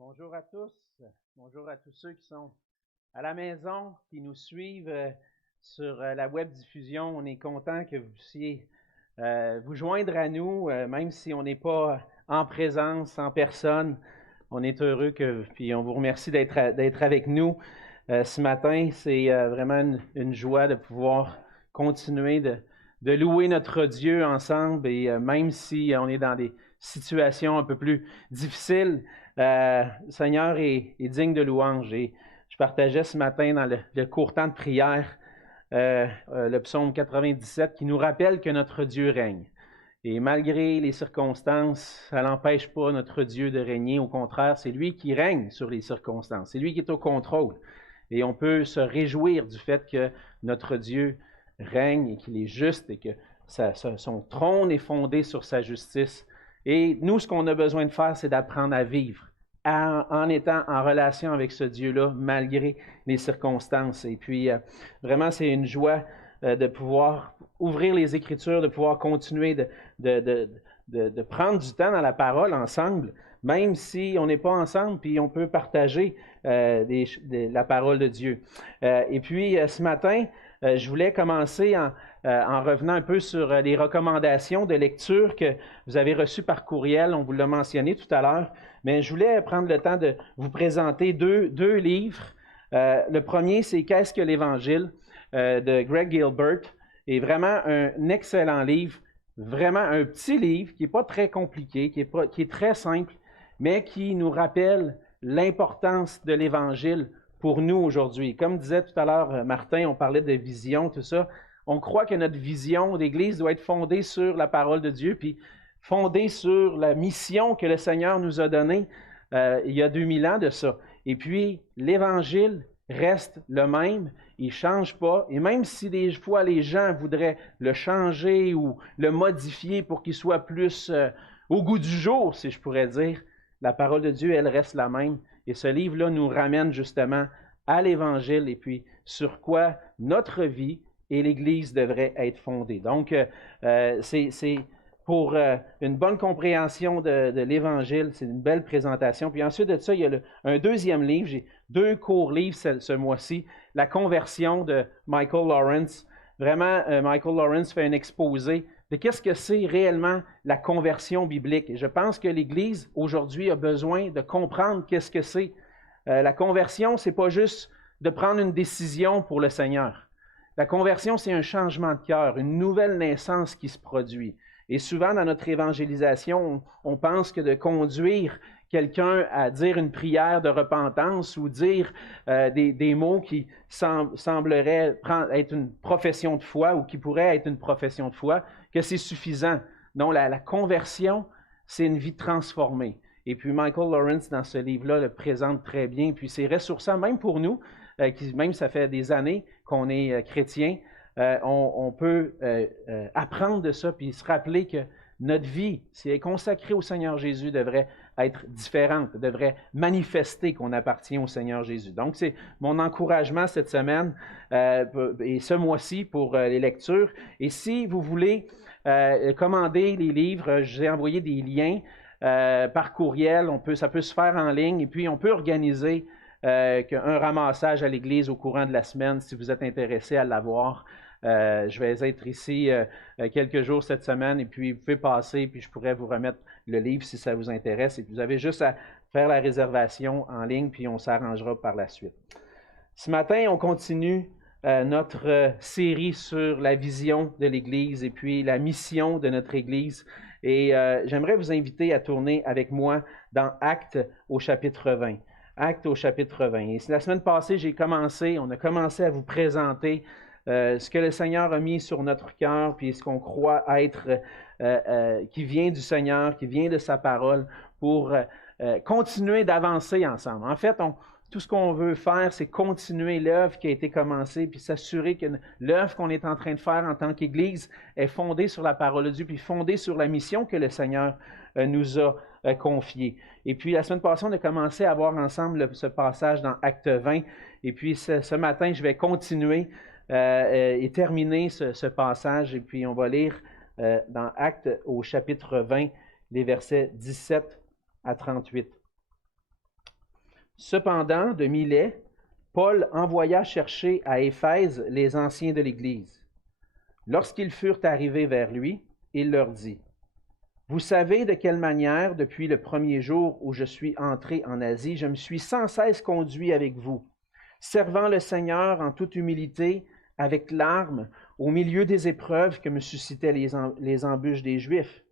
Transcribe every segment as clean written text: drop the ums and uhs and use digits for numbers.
Bonjour à tous. Bonjour à tous ceux qui sont à la maison, qui nous suivent sur la web diffusion. On est content que vous puissiez vous joindre à nous, même si on n'est pas en présence, en personne. On est heureux puis on vous remercie d'être avec nous ce matin. C'est vraiment une joie de pouvoir continuer de louer notre Dieu ensemble. Et même si on est dans des situations un peu plus difficiles, le Seigneur est digne de louange. Et je partageais ce matin dans le court temps de prière le psaume 97 qui nous rappelle que notre Dieu règne. Et malgré les circonstances, ça n'empêche pas notre Dieu de régner. Au contraire, c'est lui qui règne sur les circonstances. C'est lui qui est au contrôle. Et on peut se réjouir du fait que notre Dieu règne et qu'il est juste et que son trône est fondé sur sa justice. Et nous, ce qu'on a besoin de faire, c'est d'apprendre à vivre en étant en relation avec ce Dieu-là, malgré les circonstances. Et puis, vraiment, c'est une joie de pouvoir ouvrir les Écritures, de pouvoir continuer de prendre du temps dans la parole ensemble, même si on n'est pas ensemble, puis on peut partager la parole de Dieu. Et puis, ce matin, je voulais commencer en revenant un peu sur les recommandations de lecture que vous avez reçues par courriel. On vous l'a mentionné tout à l'heure, mais je voulais prendre le temps de vous présenter deux livres. Le premier, c'est « Qu'est-ce que l'Évangile » de Greg Gilbert. Et vraiment un excellent livre, vraiment un petit livre qui n'est pas très compliqué, qui est très simple, mais qui nous rappelle l'importance de l'Évangile pour nous aujourd'hui. Comme disait tout à l'heure Martin, on parlait de vision, tout ça. On croit que notre vision d'Église doit être fondée sur la parole de Dieu, puis fondée sur la mission que le Seigneur nous a donnée il y a 2000 ans de ça. Et puis, l'Évangile reste le même, il ne change pas. Et même si des fois les gens voudraient le changer ou le modifier pour qu'il soit plus au goût du jour, si je pourrais dire, la parole de Dieu, elle reste la même. Et ce livre-là nous ramène justement à l'Évangile et puis sur quoi notre vie et l'Église devraient être fondées. Donc, c'est pour une bonne compréhension de l'Évangile, c'est une belle présentation. Puis ensuite de ça, il y a un deuxième livre. J'ai deux courts livres ce mois-ci. La conversion de Michael Lawrence. Vraiment, Michael Lawrence fait un exposé de qu'est-ce que c'est réellement la conversion biblique. Et je pense que l'Église, aujourd'hui, a besoin de comprendre qu'est-ce que c'est. La conversion, c'est pas juste de prendre une décision pour le Seigneur. La conversion, c'est un changement de cœur, une nouvelle naissance qui se produit. Et souvent, dans notre évangélisation, on pense que de conduire quelqu'un à dire une prière de repentance ou dire des mots qui sembleraient être une profession de foi ou qui pourraient être une profession de foi, que c'est suffisant. Non, la conversion, c'est une vie transformée. Et puis Michael Lawrence, dans ce livre-là, le présente très bien. Puis c'est ressourçant, même pour nous, même ça fait des années qu'on est chrétiens, on peut apprendre de ça puis se rappeler que notre vie, si elle est consacrée au Seigneur Jésus, devrait être différente, devrait manifester qu'on appartient au Seigneur Jésus. Donc, c'est mon encouragement cette semaine et ce mois-ci pour les lectures. Et si vous voulez commander les livres, je vous ai envoyé des liens par courriel. Ça peut se faire en ligne et puis on peut organiser un ramassage à l'église au courant de la semaine si vous êtes intéressé à l'avoir. Je vais être ici quelques jours cette semaine et puis vous pouvez passer puis je pourrais vous remettre le livre si ça vous intéresse. Et puis vous avez juste à faire la réservation en ligne puis on s'arrangera par la suite. Ce matin, on continue notre série sur la vision de l'Église et puis la mission de notre Église. Et j'aimerais vous inviter à tourner avec moi dans Actes au chapitre 20. Actes au chapitre 20. Et la semaine passée, on a commencé à vous présenter ce que le Seigneur a mis sur notre cœur, puis ce qu'on croit être, qui vient du Seigneur, qui vient de sa parole, pour continuer d'avancer ensemble. En fait, tout ce qu'on veut faire, c'est continuer l'œuvre qui a été commencée, puis s'assurer que l'œuvre qu'on est en train de faire en tant qu'Église est fondée sur la parole de Dieu, puis fondée sur la mission que le Seigneur nous a confiée. Et puis, la semaine passée, on a commencé à voir ensemble ce passage dans Acte 20, et puis ce matin, je vais continuer et terminer ce passage, et puis on va lire dans Actes au chapitre 20, les versets 17 à 38. Cependant, de Milet, Paul envoya chercher à Éphèse les anciens de l'Église. Lorsqu'ils furent arrivés vers lui, il leur dit, « Vous savez de quelle manière, depuis le premier jour où je suis entré en Asie, je me suis sans cesse conduit avec vous, servant le Seigneur en toute humilité, avec larmes, au milieu des épreuves que me suscitaient les embûches des Juifs.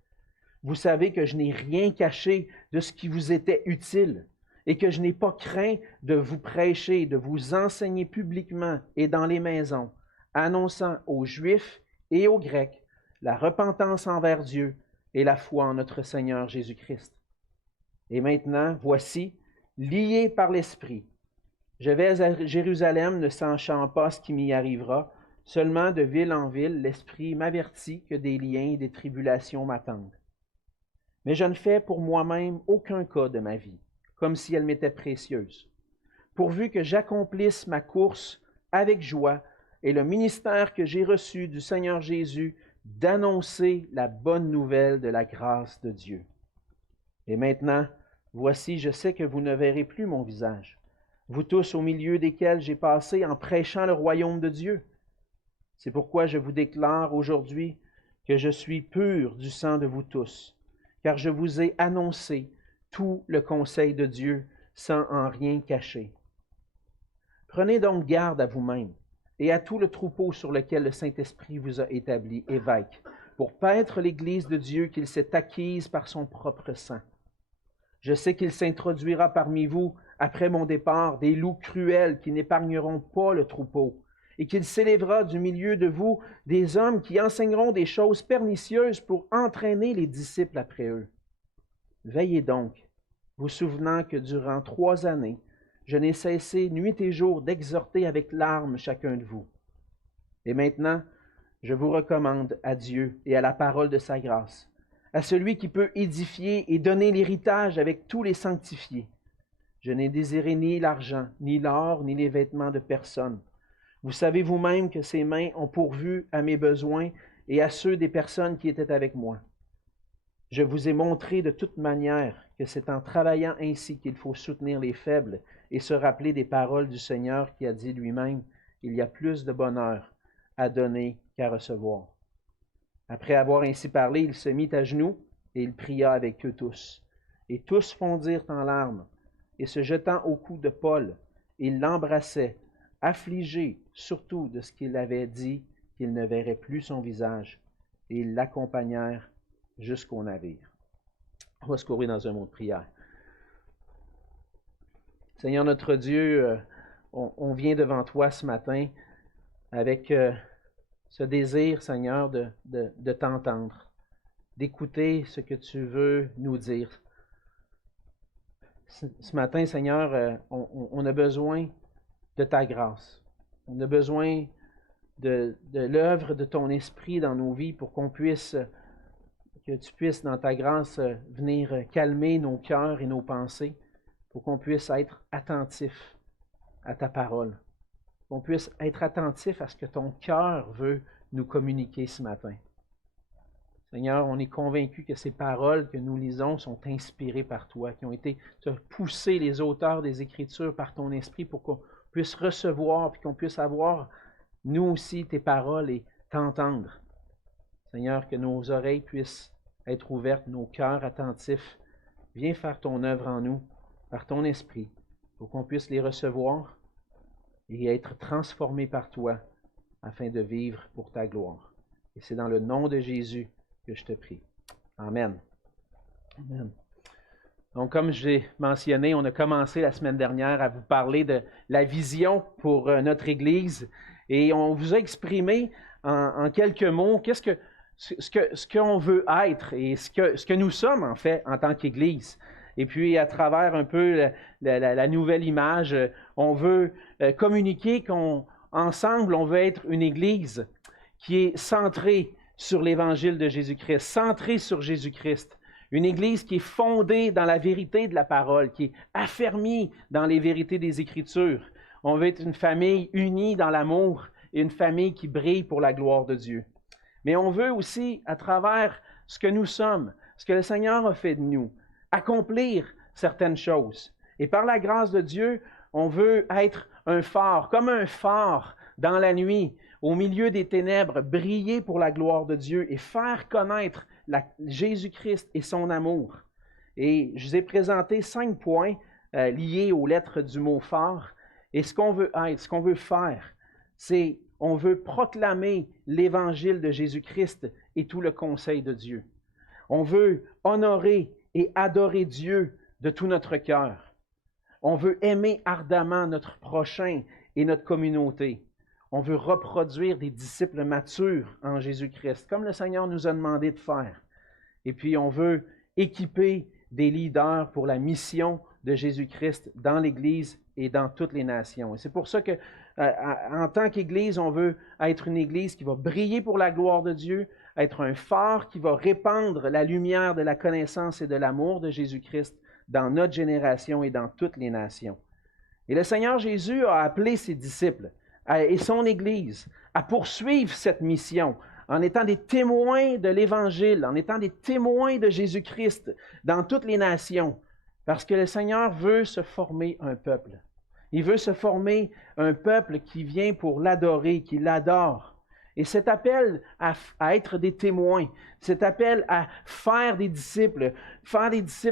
Vous savez que je n'ai rien caché de ce qui vous était utile et que je n'ai pas craint de vous prêcher, de vous enseigner publiquement et dans les maisons, annonçant aux Juifs et aux Grecs la repentance envers Dieu et la foi en notre Seigneur Jésus-Christ. Et maintenant, voici, lié par l'Esprit, je vais à Jérusalem ne sachant pas ce qui m'y arrivera, seulement de ville en ville, l'Esprit m'avertit que des liens et des tribulations m'attendent. Mais je ne fais pour moi-même aucun cas de ma vie, comme si elle m'était précieuse, pourvu que j'accomplisse ma course avec joie et le ministère que j'ai reçu du Seigneur Jésus d'annoncer la bonne nouvelle de la grâce de Dieu. Et maintenant, voici, je sais que vous ne verrez plus mon visage, vous tous au milieu desquels j'ai passé en prêchant le royaume de Dieu. C'est pourquoi je vous déclare aujourd'hui que je suis pur du sang de vous tous, car je vous ai annoncé tout le conseil de Dieu sans en rien cacher. Prenez donc garde à vous-même et à tout le troupeau sur lequel le Saint-Esprit vous a établi évêque, pour paître l'Église de Dieu qu'il s'est acquise par son propre sang. Je sais qu'il s'introduira parmi vous, après mon départ, des loups cruels qui n'épargneront pas le troupeau, et qu'il s'élèvera du milieu de vous des hommes qui enseigneront des choses pernicieuses pour entraîner les disciples après eux. Veillez donc, vous souvenant que durant 3 années, je n'ai cessé nuit et jour d'exhorter avec larmes chacun de vous. Et maintenant, je vous recommande à Dieu et à la parole de sa grâce, à celui qui peut édifier et donner l'héritage avec tous les sanctifiés. Je n'ai désiré ni l'argent, ni l'or, ni les vêtements de personne. Vous savez vous-même que ces mains ont pourvu à mes besoins et à ceux des personnes qui étaient avec moi. Je vous ai montré de toute manière que c'est en travaillant ainsi qu'il faut soutenir les faibles et se rappeler des paroles du Seigneur qui a dit lui-même, « Il y a plus de bonheur à donner qu'à recevoir. » Après avoir ainsi parlé, il se mit à genoux et il pria avec eux tous. Et tous fondirent en larmes, et se jetant au cou de Paul, ils l'embrassaient, affligés surtout de ce qu'il avait dit qu'ils ne verraient plus son visage, et ils l'accompagnèrent jusqu'au navire. On va se courir dans un mot de prière. Seigneur notre Dieu, on vient devant toi ce matin avec ce désir, Seigneur, de t'entendre, d'écouter ce que tu veux nous dire. Ce matin, Seigneur, on a besoin de ta grâce. On a besoin de l'œuvre de ton esprit dans nos vies pour que tu puisses, dans ta grâce, venir calmer nos cœurs et nos pensées, pour qu'on puisse être attentifs à ta parole, qu'on puisse être attentifs à ce que ton cœur veut nous communiquer ce matin. Seigneur, on est convaincu que ces paroles que nous lisons sont inspirées par toi, qui ont été poussées, les auteurs des Écritures, par ton esprit pour qu'on puisse recevoir, puis qu'on puisse avoir, nous aussi, tes paroles et t'entendre. Seigneur, que nos oreilles puissent être ouvertes, nos cœurs attentifs. Viens faire ton œuvre en nous, par ton esprit, pour qu'on puisse les recevoir et être transformés par toi, afin de vivre pour ta gloire. Et c'est dans le nom de Jésus que je te prie. Amen. Amen. Donc, comme je l'ai mentionné, on a commencé la semaine dernière à vous parler de la vision pour notre Église et on vous a exprimé en quelques mots ce qu'on veut être et ce que nous sommes en fait en tant qu'Église. Et puis, à travers un peu la nouvelle image, on veut communiquer qu'ensemble, on veut être une Église qui est centrée sur l'Évangile de Jésus-Christ, centrée sur Jésus-Christ. Une Église qui est fondée dans la vérité de la parole, qui est affermie dans les vérités des Écritures. On veut être une famille unie dans l'amour et une famille qui brille pour la gloire de Dieu. Mais on veut aussi, à travers ce que nous sommes, ce que le Seigneur a fait de nous, accomplir certaines choses. Et par la grâce de Dieu, on veut être un phare, comme un phare dans la nuit, au milieu des ténèbres, briller pour la gloire de Dieu et faire connaître Jésus-Christ et son amour. Et je vous ai présenté 5 points liés aux lettres du mot phare. Et ce qu'on veut être, ce qu'on veut faire, c'est on veut proclamer l'évangile de Jésus-Christ et tout le conseil de Dieu. On veut honorer et adorer Dieu de tout notre cœur. On veut aimer ardemment notre prochain et notre communauté. On veut reproduire des disciples matures en Jésus-Christ, comme le Seigneur nous a demandé de faire. Et puis, on veut équiper des leaders pour la mission de Jésus-Christ dans l'Église et dans toutes les nations. Et c'est pour ça que, en tant qu'Église, on veut être une Église qui va briller pour la gloire de Dieu, être un phare qui va répandre la lumière de la connaissance et de l'amour de Jésus-Christ dans notre génération et dans toutes les nations. Et le Seigneur Jésus a appelé ses disciples et son Église à poursuivre cette mission en étant des témoins de l'Évangile, en étant des témoins de Jésus-Christ dans toutes les nations, parce que le Seigneur veut se former un peuple. Il veut se former un peuple qui vient pour l'adorer, qui l'adore. Et cet appel à être des témoins, cet appel à faire des disciples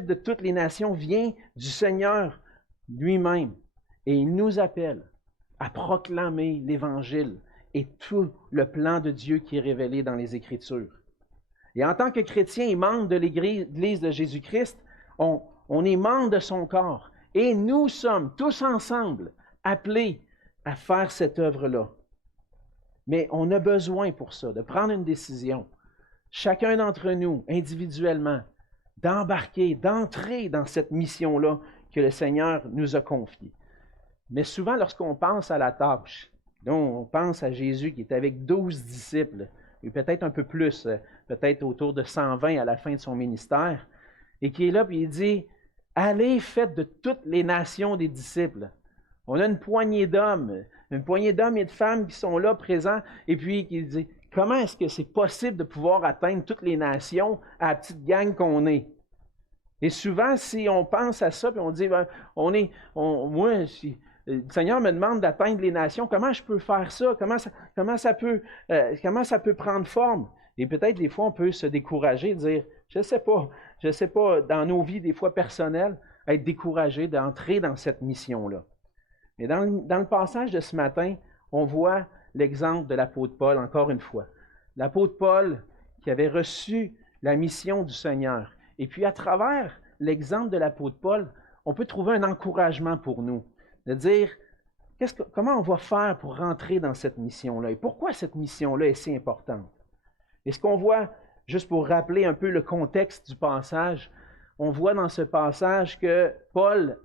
de toutes les nations vient du Seigneur lui-même. Et il nous appelle à proclamer l'Évangile et tout le plan de Dieu qui est révélé dans les Écritures. Et en tant que chrétiens et membres de l'Église de Jésus-Christ, on est membres de son corps. Et nous sommes tous ensemble appelés à faire cette œuvre-là. Mais on a besoin pour ça, de prendre une décision, chacun d'entre nous, individuellement, d'embarquer, d'entrer dans cette mission-là que le Seigneur nous a confiée. Mais souvent, lorsqu'on pense à la tâche, donc on pense à Jésus qui est avec 12 disciples, et peut-être un peu plus, peut-être autour de 120 à la fin de son ministère, et qui est là, puis il dit, « Allez, faites de toutes les nations des disciples. » On a une poignée d'hommes et de femmes qui sont là, présents, et puis qui disent, « Comment est-ce que c'est possible de pouvoir atteindre toutes les nations à la petite gang qu'on est? » Et souvent, si on pense à ça, puis on dit, « Si le Seigneur me demande d'atteindre les nations, comment je peux faire ça? Comment ça peut prendre forme? » Et peut-être des fois, on peut se décourager, dire, je ne sais pas, dans nos vies, des fois personnelles, être découragé d'entrer dans cette mission-là. Mais dans le passage de ce matin, on voit l'exemple de l'apôtre Paul, encore une fois. L'apôtre Paul qui avait reçu la mission du Seigneur. Et puis, à travers l'exemple de l'apôtre Paul, on peut trouver un encouragement pour nous, de dire, comment on va faire pour rentrer dans cette mission-là? Et pourquoi cette mission-là est si importante? Et ce qu'on voit, juste pour rappeler un peu le contexte du passage, on voit dans ce passage que Paul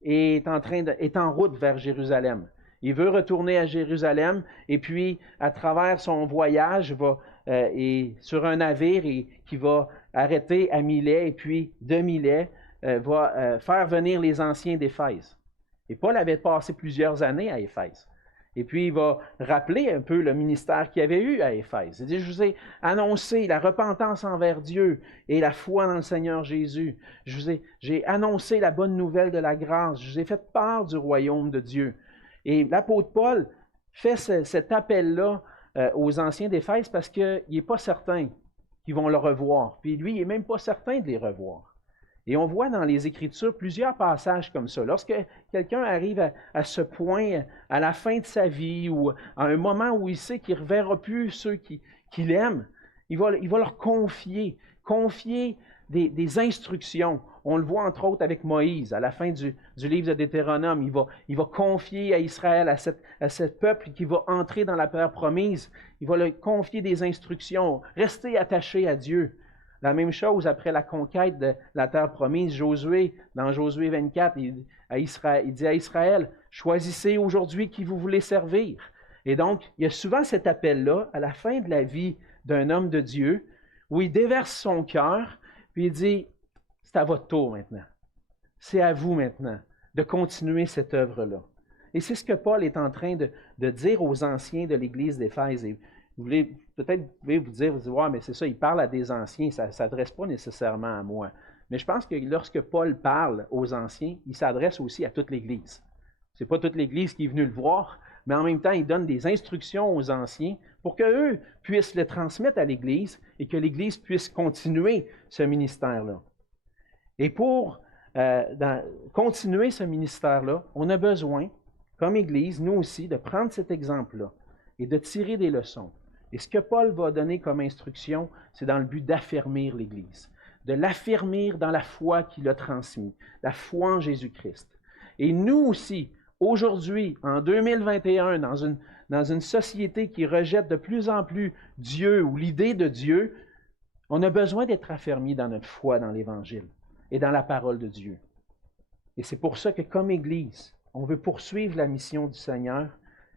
est en route vers Jérusalem. Il veut retourner à Jérusalem et puis, à travers son voyage, et sur un navire qui va arrêter à Milet et puis de Milet, va faire venir les anciens d'Éphèse. Et Paul avait passé plusieurs années à Éphèse. Et puis, il va rappeler un peu le ministère qu'il avait eu à Éphèse. Il dit, je vous ai annoncé la repentance envers Dieu et la foi dans le Seigneur Jésus. J'ai annoncé la bonne nouvelle de la grâce. Je vous ai fait part du royaume de Dieu. Et l'apôtre Paul fait cet appel-là aux anciens d'Éphèse parce qu'il n'est pas certain qu'ils vont le revoir. Puis lui, il n'est même pas certain de les revoir. Et on voit dans les Écritures plusieurs passages comme ça. Lorsque quelqu'un arrive à ce point, à la fin de sa vie, ou à un moment où il sait qu'il ne reverra plus ceux qu'il aime, il va leur confier des instructions. On le voit entre autres avec Moïse, à la fin du livre de Deutéronome. Il va confier à Israël, à ce peuple qui va entrer dans la terre promise, il va leur confier des instructions. Restez attachés à Dieu. La même chose après la conquête de la terre promise, Josué, dans Josué 24, il dit à Israël, « Choisissez aujourd'hui qui vous voulez servir. » Et donc, il y a souvent cet appel-là, à la fin de la vie d'un homme de Dieu, où il déverse son cœur, puis il dit, « C'est à votre tour maintenant. C'est à vous maintenant de continuer cette œuvre-là. » Et c'est ce que Paul est en train de dire aux anciens de l'Église d'Éphèse. Peut-être vous pouvez vous dire, ouais, mais c'est ça, il parle à des anciens, ça ne s'adresse pas nécessairement à moi. Mais je pense que lorsque Paul parle aux anciens, il s'adresse aussi à toute l'Église. Ce n'est pas toute l'Église qui est venue le voir, mais en même temps, il donne des instructions aux anciens pour qu'eux puissent le transmettre à l'Église et que l'Église puisse continuer ce ministère-là. Et pour continuer ce ministère-là, on a besoin, comme Église, nous aussi, de prendre cet exemple-là et de tirer des leçons. Et ce que Paul va donner comme instruction, c'est dans le but d'affermir l'Église, de l'affermir dans la foi qu'il a transmise, la foi en Jésus-Christ. Et nous aussi, aujourd'hui, en 2021, dans une société qui rejette de plus en plus Dieu ou l'idée de Dieu, on a besoin d'être affermis dans notre foi dans l'Évangile et dans la parole de Dieu. Et c'est pour ça que comme Église, on veut poursuivre la mission du Seigneur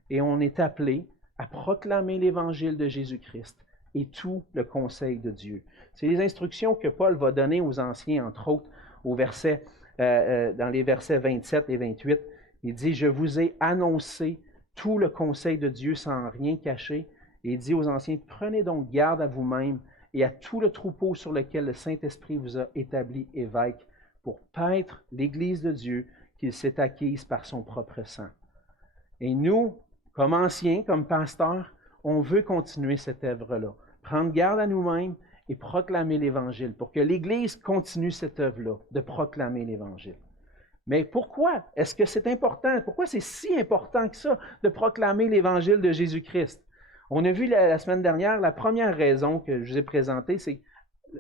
et on est appelé à proclamer l'Évangile de Jésus-Christ et tout le conseil de Dieu. C'est les instructions que Paul va donner aux anciens, entre autres, dans les versets 27 et 28. Il dit, « Je vous ai annoncé tout le conseil de Dieu sans rien cacher. » Et il dit aux anciens, « Prenez donc garde à vous-même et à tout le troupeau sur lequel le Saint-Esprit vous a établi évêque pour paître l'Église de Dieu qu'il s'est acquise par son propre sang. » Et nous, comme anciens, comme pasteurs, on veut continuer cette œuvre-là. Prendre garde à nous-mêmes et proclamer l'Évangile pour que l'Église continue cette œuvre-là, de proclamer l'Évangile. Mais pourquoi est-ce que c'est important? Pourquoi c'est si important que ça de proclamer l'Évangile de Jésus-Christ? On a vu la semaine dernière, la première raison que je vous ai présentée, c'est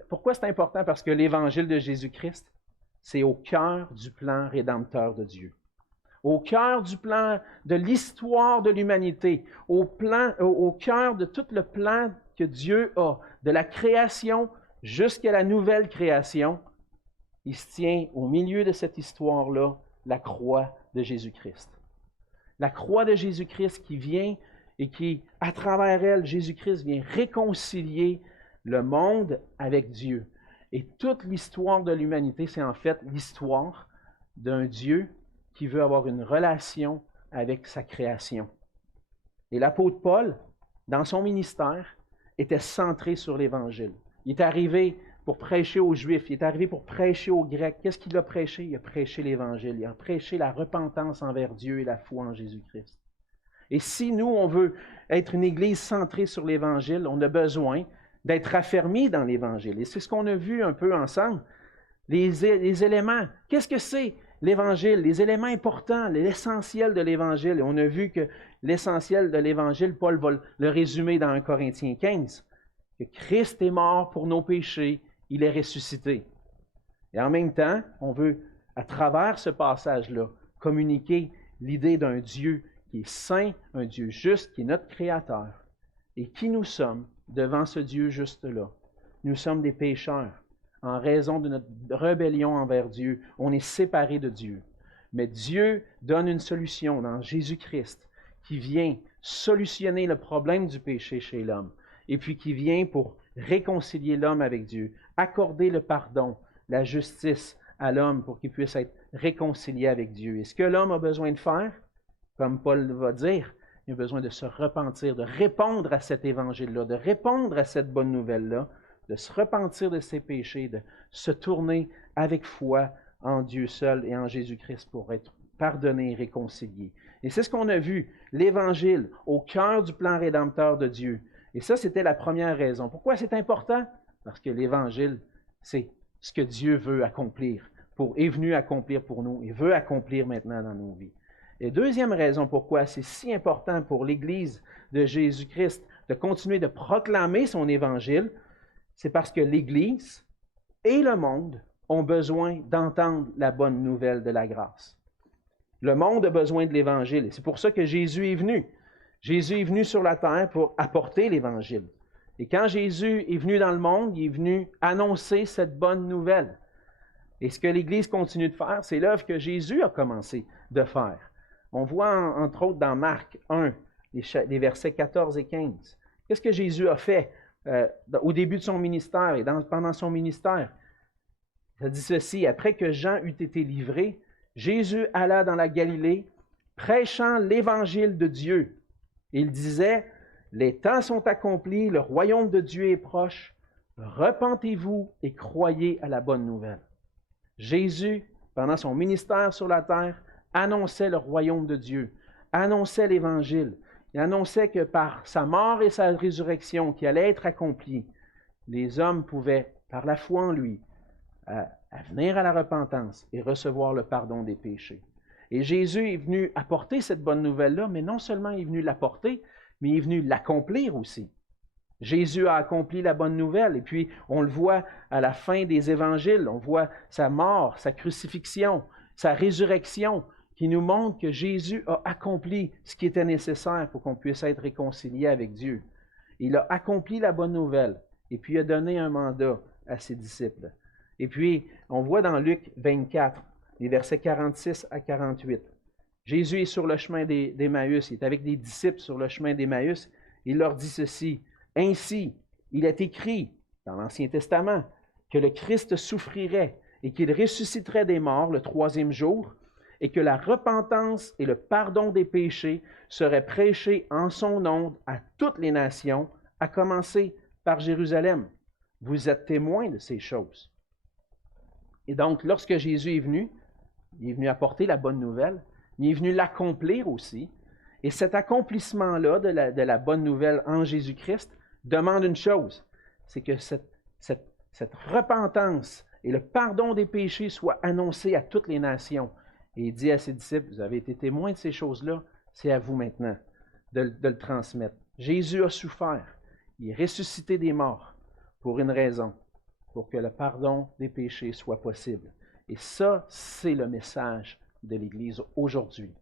pourquoi c'est important? Parce que l'Évangile de Jésus-Christ, c'est au cœur du plan rédempteur de Dieu. Au cœur du plan de l'histoire de l'humanité, au cœur de tout le plan que Dieu a, de la création jusqu'à la nouvelle création, il se tient au milieu de cette histoire-là, la croix de Jésus-Christ. La croix de Jésus-Christ qui vient et qui, à travers elle, Jésus-Christ vient réconcilier le monde avec Dieu. Et toute l'histoire de l'humanité, c'est en fait l'histoire d'un Dieu qui veut avoir une relation avec sa création. Et l'apôtre Paul, dans son ministère, était centré sur l'Évangile. Il est arrivé pour prêcher aux Juifs, il est arrivé pour prêcher aux Grecs. Qu'est-ce qu'il a prêché? Il a prêché l'Évangile, il a prêché la repentance envers Dieu et la foi en Jésus-Christ. Et si nous, on veut être une Église centrée sur l'Évangile, on a besoin d'être affermis dans l'Évangile. Et c'est ce qu'on a vu un peu ensemble. Les éléments, qu'est-ce que c'est l'Évangile? Les éléments importants, l'essentiel de l'Évangile. Et on a vu que l'essentiel de l'Évangile, Paul va le résumer dans 1 Corinthiens 15, que Christ est mort pour nos péchés, il est ressuscité. Et en même temps, on veut, à travers ce passage-là, communiquer l'idée d'un Dieu qui est saint, un Dieu juste, qui est notre Créateur. Et qui nous sommes devant ce Dieu juste-là? Nous sommes des pécheurs. En raison de notre rébellion envers Dieu, on est séparés de Dieu. Mais Dieu donne une solution dans Jésus-Christ qui vient solutionner le problème du péché chez l'homme et puis qui vient pour réconcilier l'homme avec Dieu, accorder le pardon, la justice à l'homme pour qu'il puisse être réconcilié avec Dieu. Et ce que l'homme a besoin de faire, comme Paul va dire, il a besoin de se repentir, de répondre à cet évangile-là, de répondre à cette bonne nouvelle-là, de se repentir de ses péchés, de se tourner avec foi en Dieu seul et en Jésus-Christ pour être pardonné et réconcilié. Et c'est ce qu'on a vu, l'Évangile au cœur du plan rédempteur de Dieu. Et ça, c'était la première raison. Pourquoi c'est important? Parce que l'Évangile, c'est ce que Dieu veut accomplir, est venu accomplir pour nous et veut accomplir maintenant dans nos vies. Et deuxième raison pourquoi c'est si important pour l'Église de Jésus-Christ de continuer de proclamer son Évangile, c'est parce que l'Église et le monde ont besoin d'entendre la bonne nouvelle de la grâce. Le monde a besoin de l'Évangile et c'est pour ça que Jésus est venu. Jésus est venu sur la terre pour apporter l'Évangile. Et quand Jésus est venu dans le monde, il est venu annoncer cette bonne nouvelle. Et ce que l'Église continue de faire, c'est l'œuvre que Jésus a commencé de faire. On voit entre autres dans Marc 1, les versets 14 et 15. Qu'est-ce que Jésus a fait au début de son ministère et pendant son ministère? Ça dit ceci, « Après que Jean eut été livré, Jésus alla dans la Galilée, prêchant l'Évangile de Dieu. Il disait, « Les temps sont accomplis, le royaume de Dieu est proche. Repentez-vous et croyez à la bonne nouvelle. » Jésus, pendant son ministère sur la terre, annonçait le royaume de Dieu, annonçait l'Évangile. Il annonçait que par sa mort et sa résurrection qui allait être accomplie, les hommes pouvaient, par la foi en lui, à venir à la repentance et recevoir le pardon des péchés. Et Jésus est venu apporter cette bonne nouvelle-là, mais non seulement il est venu l'apporter, mais il est venu l'accomplir aussi. Jésus a accompli la bonne nouvelle, et puis on le voit à la fin des évangiles, on voit sa mort, sa crucifixion, sa résurrection, qui nous montre que Jésus a accompli ce qui était nécessaire pour qu'on puisse être réconcilié avec Dieu. Il a accompli la bonne nouvelle, et puis il a donné un mandat à ses disciples. Et puis, on voit dans Luc 24, les versets 46 à 48. Jésus est sur le chemin d'Emmaüs, il est avec des disciples sur le chemin d'Emmaüs. Il leur dit ceci: « Ainsi, il est écrit dans l'Ancien Testament que le Christ souffrirait et qu'il ressusciterait des morts le troisième jour, et que la repentance et le pardon des péchés seraient prêchés en son nom à toutes les nations, à commencer par Jérusalem. Vous êtes témoins de ces choses. » Et donc, lorsque Jésus est venu, il est venu apporter la bonne nouvelle, mais il est venu l'accomplir aussi. Et cet accomplissement-là de la bonne nouvelle en Jésus-Christ demande une chose, c'est que cette repentance et le pardon des péchés soient annoncés à toutes les nations. Et il dit à ses disciples, vous avez été témoins de ces choses-là, c'est à vous maintenant de le transmettre. Jésus a souffert, il est ressuscité des morts pour une raison, pour que le pardon des péchés soit possible. Et ça, c'est le message de l'Église aujourd'hui.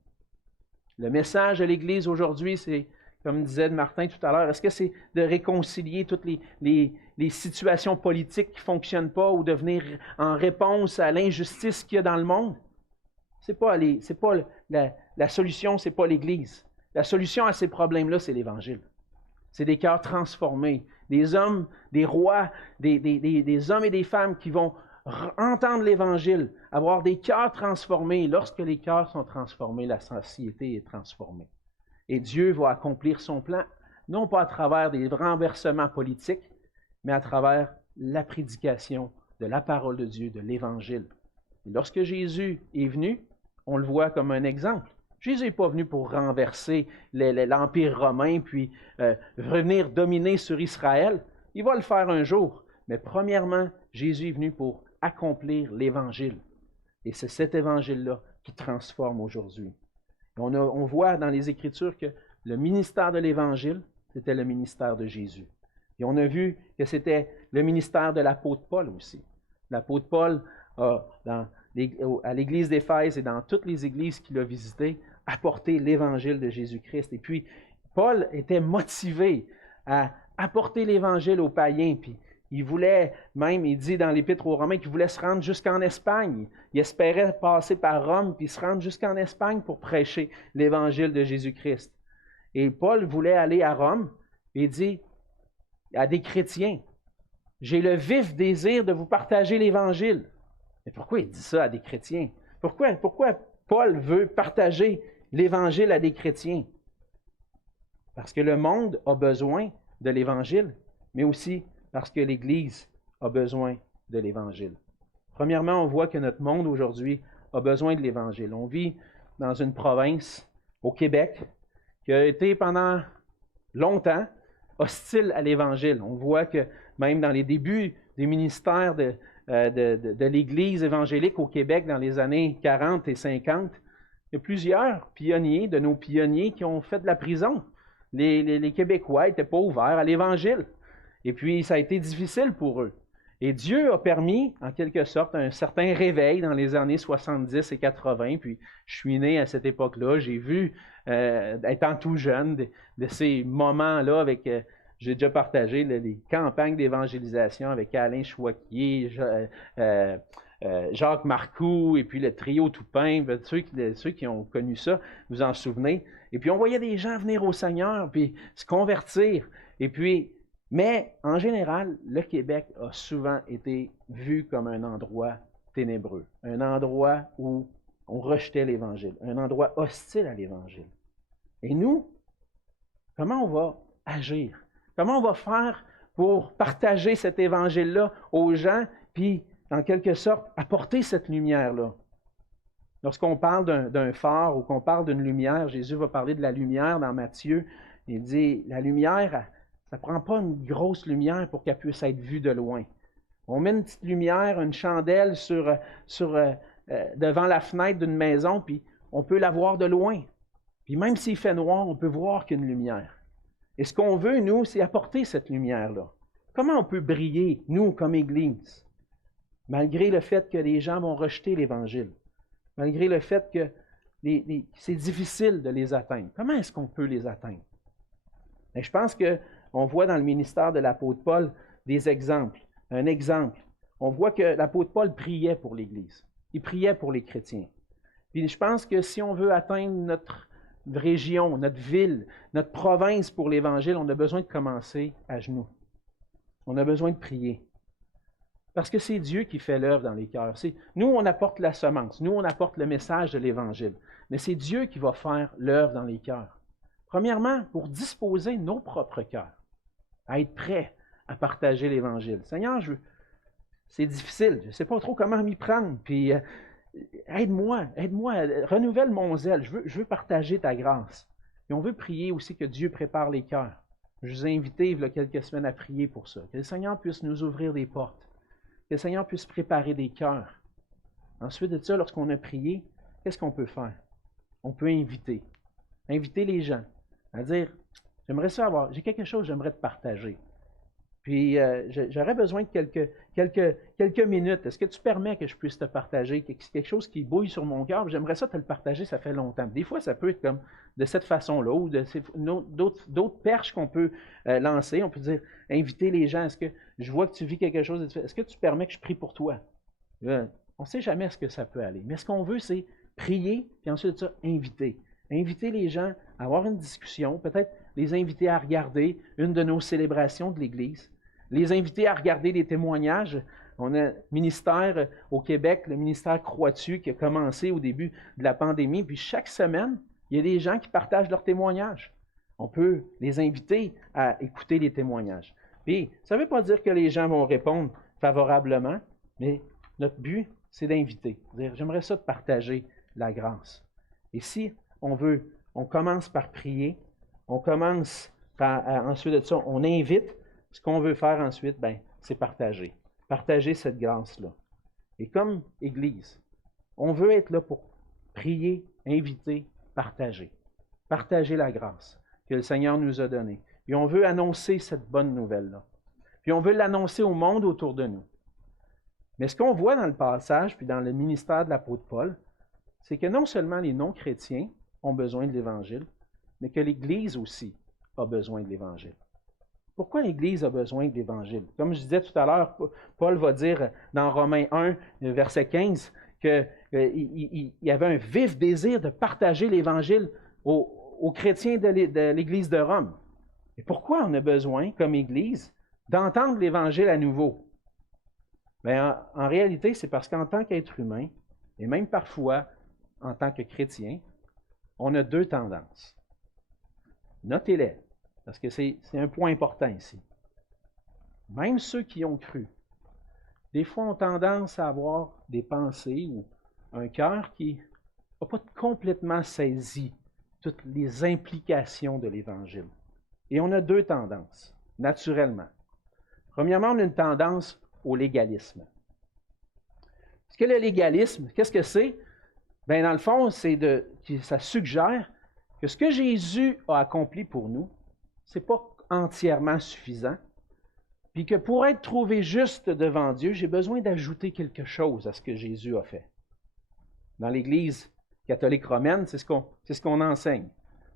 Le message de l'Église aujourd'hui, c'est, comme disait Martin tout à l'heure, est-ce que c'est de réconcilier toutes les situations politiques qui ne fonctionnent pas ou de venir en réponse à l'injustice qu'il y a dans le monde? La solution, ce n'est pas l'Église. La solution à ces problèmes-là, c'est l'Évangile. C'est des cœurs transformés, des hommes, des rois, des hommes et des femmes qui vont entendre l'Évangile, avoir des cœurs transformés. Lorsque les cœurs sont transformés, la société est transformée. Et Dieu va accomplir son plan, non pas à travers des renversements politiques, mais à travers la prédication de la parole de Dieu, de l'Évangile. Et lorsque Jésus est venu, on le voit comme un exemple. Jésus n'est pas venu pour renverser l'Empire romain puis revenir dominer sur Israël. Il va le faire un jour. Mais premièrement, Jésus est venu pour accomplir l'Évangile. Et c'est cet Évangile-là qui transforme aujourd'hui. On voit dans les Écritures que le ministère de l'Évangile, c'était le ministère de Jésus. Et on a vu que c'était le ministère de l'apôtre Paul aussi. L'apôtre Paul à l'Église d'Éphèse et dans toutes les églises qu'il a visitées, apporter l'Évangile de Jésus-Christ. Et puis, Paul était motivé à apporter l'Évangile aux païens. Puis, il voulait, même, il dit dans l'Épître aux Romains qu'il voulait se rendre jusqu'en Espagne. Il espérait passer par Rome puis se rendre jusqu'en Espagne pour prêcher l'Évangile de Jésus-Christ. Et Paul voulait aller à Rome et dit à des chrétiens, « J'ai le vif désir de vous partager l'Évangile. » Mais pourquoi il dit ça à des chrétiens? Pourquoi Paul veut partager l'Évangile à des chrétiens? Parce que le monde a besoin de l'Évangile, mais aussi parce que l'Église a besoin de l'Évangile. Premièrement, on voit que notre monde aujourd'hui a besoin de l'Évangile. On vit dans une province, au Québec, qui a été pendant longtemps hostile à l'Évangile. On voit que même dans les débuts des ministères de l'Église évangélique au Québec dans les années 40 et 50, il y a plusieurs pionniers, de nos pionniers, qui ont fait de la prison. Les Québécois n'étaient pas ouverts à l'Évangile. Et puis, ça a été difficile pour eux. Et Dieu a permis, en quelque sorte, un certain réveil dans les années 70 et 80. Puis, je suis né à cette époque-là. J'ai vu, étant tout jeune, de ces moments-là avec... j'ai déjà partagé les campagnes d'évangélisation avec Alain Chouaquier, Jacques Marcoux, et puis le trio Toupin. Ceux qui ont connu ça, vous en souvenez. Et puis, on voyait des gens venir au Seigneur, puis se convertir. Et puis... Mais, en général, le Québec a souvent été vu comme un endroit ténébreux, un endroit où on rejetait l'Évangile, un endroit hostile à l'Évangile. Et nous, comment on va agir? Comment on va faire pour partager cet Évangile-là aux gens, puis en quelque sorte, apporter cette lumière-là. Lorsqu'on parle d'un phare ou qu'on parle d'une lumière, Jésus va parler de la lumière dans Matthieu. Il dit, la lumière, ça ne prend pas une grosse lumière pour qu'elle puisse être vue de loin. On met une petite lumière, une chandelle devant la fenêtre d'une maison, puis on peut la voir de loin. Puis même s'il fait noir, on peut voir qu'il y a une lumière. Et ce qu'on veut, nous, c'est apporter cette lumière-là. Comment on peut briller, nous, comme Église, malgré le fait que les gens vont rejeter l'Évangile, malgré le fait que c'est difficile de les atteindre? Comment est-ce qu'on peut les atteindre? Et je pense qu'on voit dans le ministère de l'apôtre Paul des exemples. Un exemple, on voit que l'apôtre Paul priait pour l'Église. Il priait pour les chrétiens. Puis je pense que si on veut atteindre notre région, notre ville, notre province pour l'Évangile, on a besoin de commencer à genoux. On a besoin de prier. Parce que c'est Dieu qui fait l'œuvre dans les cœurs. Nous, on apporte la semence. Nous, on apporte le message de l'Évangile. Mais c'est Dieu qui va faire l'œuvre dans les cœurs. Premièrement, pour disposer nos propres cœurs, à être prêts à partager l'Évangile. Seigneur, c'est difficile. Je ne sais pas trop comment m'y prendre. Puis, aide-moi, renouvelle mon zèle. Je veux partager ta grâce. Et on veut prier aussi que Dieu prépare les cœurs. Je vous ai invité il y a quelques semaines à prier pour ça. Que le Seigneur puisse nous ouvrir des portes. Que le Seigneur puisse préparer des cœurs. Ensuite de ça, lorsqu'on a prié, qu'est-ce qu'on peut faire? On peut inviter. Inviter les gens à dire, j'aimerais ça avoir, j'ai quelque chose que j'aimerais te partager. Puis, j'aurais besoin de quelques minutes. Est-ce que tu permets que je puisse te partager quelque chose qui bouille sur mon cœur? J'aimerais ça te le partager, ça fait longtemps. Des fois, ça peut être comme de cette façon-là ou d'autres perches qu'on peut lancer. On peut dire, inviter les gens. Est-ce que je vois que tu vis quelque chose? Est-ce que tu permets que je prie pour toi? On ne sait jamais ce que ça peut aller. Mais ce qu'on veut, c'est prier, puis ensuite de ça, inviter. Inviter les gens à avoir une discussion, peut-être les inviter à regarder une de nos célébrations de l'Église, les inviter à regarder des témoignages. On a un ministère au Québec, le ministère Croix-Dessus, qui a commencé au début de la pandémie, puis chaque semaine, il y a des gens qui partagent leurs témoignages. On peut les inviter à écouter les témoignages. Puis, ça ne veut pas dire que les gens vont répondre favorablement, mais notre but, c'est d'inviter. Dire, j'aimerais ça te partager la grâce. Et si on commence par prier, on commence par, ensuite de ça, on invite. Ce qu'on veut faire ensuite, c'est partager. Partager cette grâce-là. Et comme Église, on veut être là pour prier, inviter, partager. Partager la grâce que le Seigneur nous a donnée. Et on veut annoncer cette bonne nouvelle-là. Puis on veut l'annoncer au monde autour de nous. Mais ce qu'on voit dans le passage, puis dans le ministère de l'apôtre Paul, c'est que non seulement les non-chrétiens ont besoin de l'Évangile, mais que l'Église aussi a besoin de l'Évangile. Pourquoi l'Église a besoin de l'Évangile? Comme je disais tout à l'heure, Paul va dire dans Romains 1, verset 15, qu'il y avait un vif désir de partager l'Évangile aux chrétiens de l'Église de Rome. Et pourquoi on a besoin, comme Église, d'entendre l'Évangile à nouveau? Bien, en réalité, c'est parce qu'en tant qu'être humain, et même parfois en tant que chrétien, on a deux tendances. Notez-les, parce que c'est un point important ici. Même ceux qui ont cru, des fois ont tendance à avoir des pensées ou un cœur qui n'a pas complètement saisi toutes les implications de l'Évangile. Et on a deux tendances, naturellement. Premièrement, on a une tendance au légalisme. Parce que le légalisme, qu'est-ce que c'est? Bien, dans le fond, ça suggère que ce que Jésus a accompli pour nous, ce n'est pas entièrement suffisant, puis que pour être trouvé juste devant Dieu, j'ai besoin d'ajouter quelque chose à ce que Jésus a fait. Dans l'Église catholique romaine, c'est ce qu'on enseigne.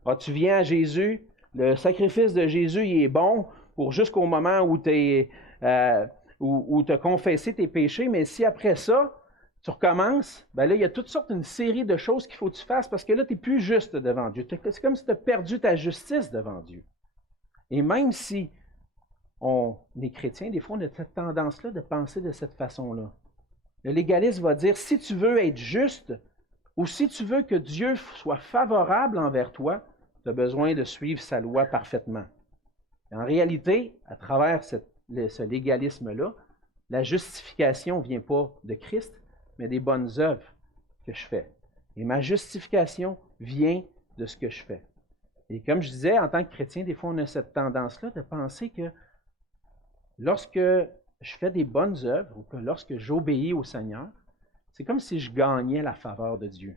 Alors, tu viens à Jésus, le sacrifice de Jésus, il est bon pour jusqu'au moment où tu as confessé tes péchés, mais si après ça, tu recommences, bien là, il y a toutes sortes, une série de choses qu'il faut que tu fasses parce que là, tu n'es plus juste devant Dieu. C'est comme si tu as perdu ta justice devant Dieu. Et même si on est chrétien, des fois, on a cette tendance-là de penser de cette façon-là. Le légaliste va dire, si tu veux être juste, ou si tu veux que Dieu soit favorable envers toi, tu as besoin de suivre sa loi parfaitement. Et en réalité, à travers ce légalisme-là, La justification ne vient pas de Christ, mais des bonnes œuvres que je fais. Et ma justification vient de ce que je fais. Et comme je disais, en tant que chrétien, des fois, on a cette tendance-là de penser que lorsque je fais des bonnes œuvres ou que lorsque j'obéis au Seigneur, c'est comme si je gagnais la faveur de Dieu.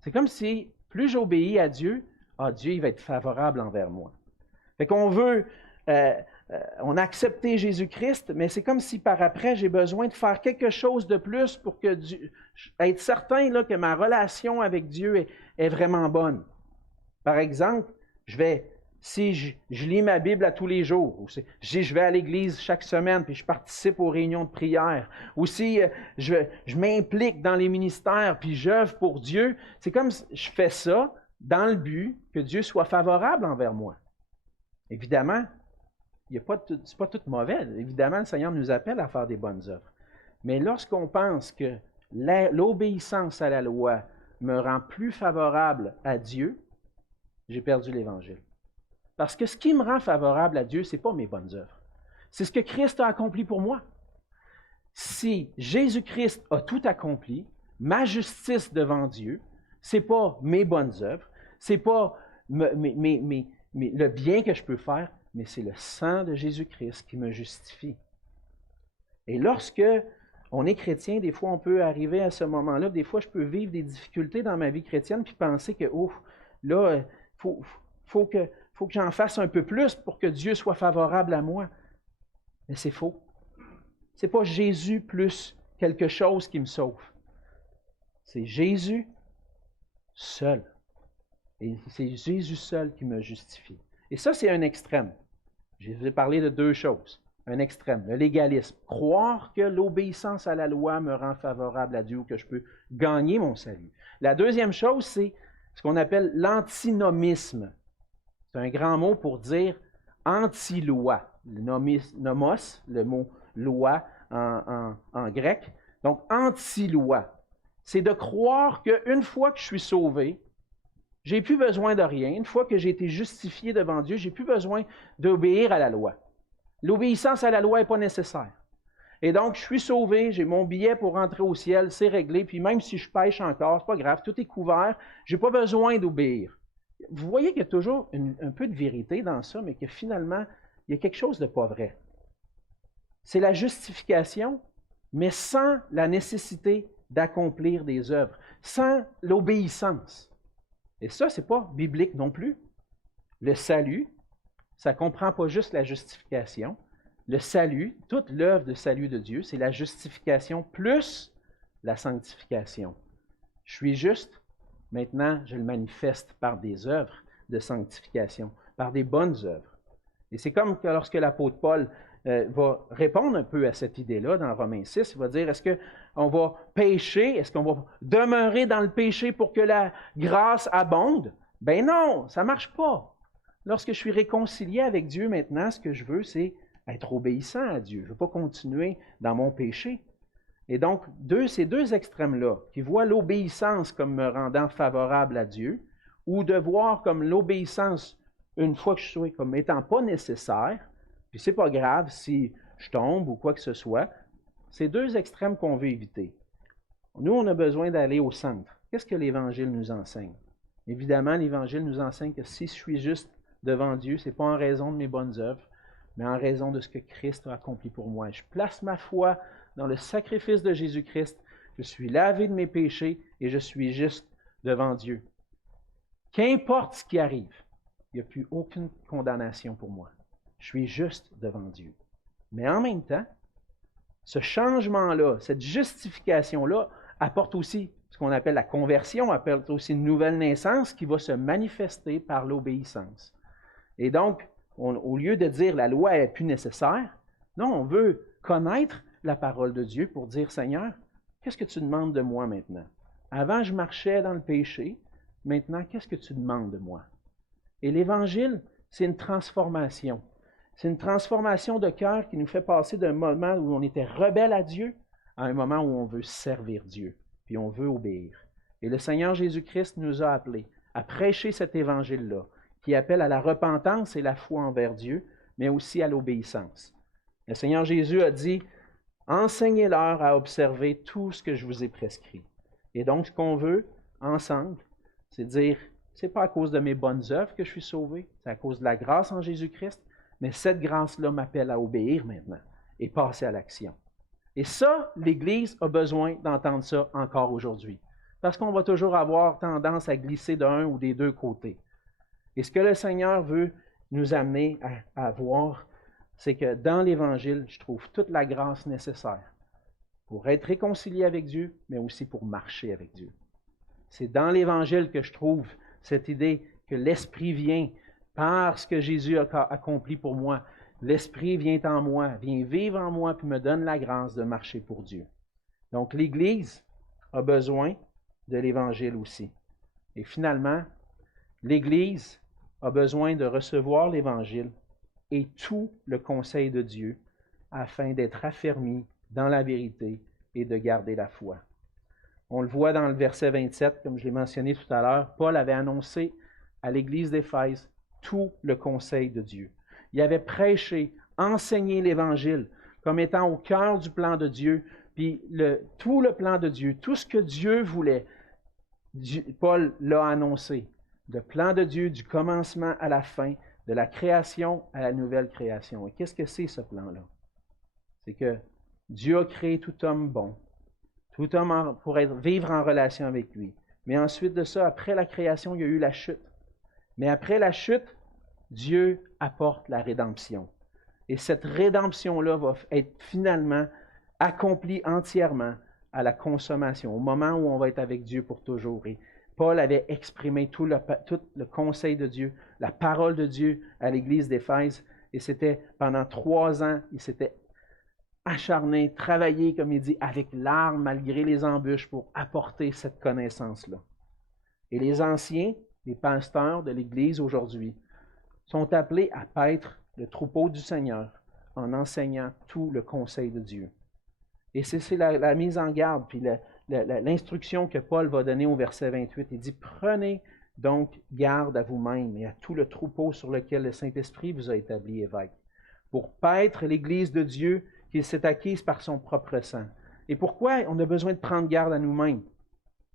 C'est comme si plus j'obéis à Dieu, Dieu il va être favorable envers moi. Fait qu'on veut, on a accepté Jésus-Christ, mais c'est comme si par après, j'ai besoin de faire quelque chose de plus pour que Dieu, être certain là, que ma relation avec Dieu est vraiment bonne. Par exemple, si je lis ma Bible à tous les jours, ou si je vais à l'église chaque semaine, puis je participe aux réunions de prière, ou si je m'implique dans les ministères, puis j'œuvre pour Dieu, c'est comme si je fais ça dans le but que Dieu soit favorable envers moi. Évidemment, ce n'est pas tout mauvais. Évidemment, le Seigneur nous appelle à faire des bonnes œuvres. Mais lorsqu'on pense que l'obéissance à la loi me rend plus favorable à Dieu, j'ai perdu l'Évangile. Parce que ce qui me rend favorable à Dieu, ce n'est pas mes bonnes œuvres. C'est ce que Christ a accompli pour moi. Si Jésus-Christ a tout accompli, ma justice devant Dieu, ce n'est pas mes bonnes œuvres, ce n'est pas le bien que je peux faire, mais c'est le sang de Jésus-Christ qui me justifie. Et lorsque on est chrétien, des fois on peut arriver à ce moment-là, des fois je peux vivre des difficultés dans ma vie chrétienne puis penser que, là, faut que j'en fasse un peu plus pour que Dieu soit favorable à moi. Mais c'est faux. Ce n'est pas Jésus plus quelque chose qui me sauve. C'est Jésus seul. Et c'est Jésus seul qui me justifie. Et ça, c'est un extrême. Je vous ai parlé de deux choses. Un extrême, le légalisme. Croire que l'obéissance à la loi me rend favorable à Dieu ou que je peux gagner mon salut. La deuxième chose, c'est ce qu'on appelle l'antinomisme. C'est un grand mot pour dire anti-loi. Le nomos, le mot loi en grec. Donc, anti-loi. C'est de croire qu'une fois que je suis sauvé, j'ai plus besoin de rien. Une fois que j'ai été justifié devant Dieu, j'ai plus besoin d'obéir à la loi. L'obéissance à la loi n'est pas nécessaire. Et donc, je suis sauvé, j'ai mon billet pour rentrer au ciel, c'est réglé, puis même si je pêche encore, c'est pas grave, tout est couvert, je n'ai pas besoin d'obéir. Vous voyez qu'il y a toujours un peu de vérité dans ça, mais que finalement, il y a quelque chose de pas vrai. C'est la justification, mais sans la nécessité d'accomplir des œuvres, sans l'obéissance. Et ça, ce n'est pas biblique non plus. Le salut, ça ne comprend pas juste la justification. Le salut, toute l'œuvre de salut de Dieu, c'est la justification plus la sanctification. Je suis juste, maintenant, je le manifeste par des œuvres de sanctification, par des bonnes œuvres. Et c'est comme que lorsque l'apôtre Paul va répondre un peu à cette idée-là dans Romains 6, il va dire, est-ce qu'on va pécher, est-ce qu'on va demeurer dans le péché pour que la grâce abonde? Ben non, ça ne marche pas. Lorsque je suis réconcilié avec Dieu maintenant, ce que je veux, c'est être obéissant à Dieu. Je ne veux pas continuer dans mon péché. Et donc, ces deux extrêmes-là, qui voient l'obéissance comme me rendant favorable à Dieu, ou de voir comme l'obéissance, une fois que je suis comme étant pas nécessaire, puis c'est pas grave si je tombe ou quoi que ce soit, c'est deux extrêmes qu'on veut éviter. Nous, on a besoin d'aller au centre. Qu'est-ce que l'Évangile nous enseigne? Évidemment, l'Évangile nous enseigne que si je suis juste devant Dieu, ce n'est pas en raison de mes bonnes œuvres, mais en raison de ce que Christ a accompli pour moi. Je place ma foi dans le sacrifice de Jésus-Christ, je suis lavé de mes péchés et je suis juste devant Dieu. Qu'importe ce qui arrive, il n'y a plus aucune condamnation pour moi. Je suis juste devant Dieu. Mais en même temps, ce changement-là, cette justification-là, apporte aussi ce qu'on appelle la conversion, apporte aussi une nouvelle naissance qui va se manifester par l'obéissance. Et donc, au lieu de dire la loi est plus nécessaire, non, on veut connaître la parole de Dieu pour dire, Seigneur, qu'est-ce que tu demandes de moi maintenant? Avant, je marchais dans le péché. Maintenant, qu'est-ce que tu demandes de moi? Et l'Évangile, c'est une transformation. C'est une transformation de cœur qui nous fait passer d'un moment où on était rebelle à Dieu à un moment où on veut servir Dieu, puis on veut obéir. Et le Seigneur Jésus-Christ nous a appelés à prêcher cet Évangile-là, qui appelle à la repentance et la foi envers Dieu, mais aussi à l'obéissance. Le Seigneur Jésus a dit, Enseignez-leur à observer tout ce que je vous ai prescrit. Et donc, ce qu'on veut, ensemble, c'est dire, c'est pas à cause de mes bonnes œuvres que je suis sauvé, c'est à cause de la grâce en Jésus-Christ, mais cette grâce-là m'appelle à obéir maintenant et passer à l'action. Et ça, l'Église a besoin d'entendre ça encore aujourd'hui. Parce qu'on va toujours avoir tendance à glisser d'un ou des deux côtés. Et ce que le Seigneur veut nous amener à voir, c'est que dans l'Évangile, je trouve toute la grâce nécessaire pour être réconcilié avec Dieu, mais aussi pour marcher avec Dieu. C'est dans l'Évangile que je trouve cette idée que l'Esprit vient par ce que Jésus a accompli pour moi. L'Esprit vient en moi, vient vivre en moi, puis me donne la grâce de marcher pour Dieu. Donc l'Église a besoin de l'Évangile aussi. Et finalement, l'Église a besoin de recevoir l'Évangile et tout le conseil de Dieu afin d'être affermi dans la vérité et de garder la foi. On le voit dans le verset 27, comme je l'ai mentionné tout à l'heure, Paul avait annoncé à l'Église d'Éphèse tout le conseil de Dieu. Il avait prêché, enseigné l'Évangile comme étant au cœur du plan de Dieu, puis tout le plan de Dieu, tout ce que Dieu voulait, Paul l'a annoncé. Le plan de Dieu du commencement à la fin, de la création à la nouvelle création. Et qu'est-ce que c'est ce plan-là? C'est que Dieu a créé tout homme bon, tout homme pour vivre en relation avec lui. Mais ensuite de ça, après la création, il y a eu la chute. Mais après la chute, Dieu apporte la rédemption. Et cette rédemption-là va être finalement accomplie entièrement à la consommation, au moment où on va être avec Dieu pour toujours. Et Paul avait exprimé tout le conseil de Dieu, la parole de Dieu à l'Église d'Éphèse. Et c'était pendant 3 ans, il s'était acharné, travaillé, comme il dit, avec larmes, malgré les embûches, pour apporter cette connaissance-là. Et les anciens, les pasteurs de l'Église aujourd'hui, sont appelés à paître le troupeau du Seigneur en enseignant tout le conseil de Dieu. Et c'est la mise en garde, puis l'instruction que Paul va donner au verset 28. Il dit, prenez donc garde à vous-même et à tout le troupeau sur lequel le Saint-Esprit vous a établi évêque, pour paître l'Église de Dieu qu'il s'est acquise par son propre sang. Et pourquoi on a besoin de prendre garde à nous-mêmes?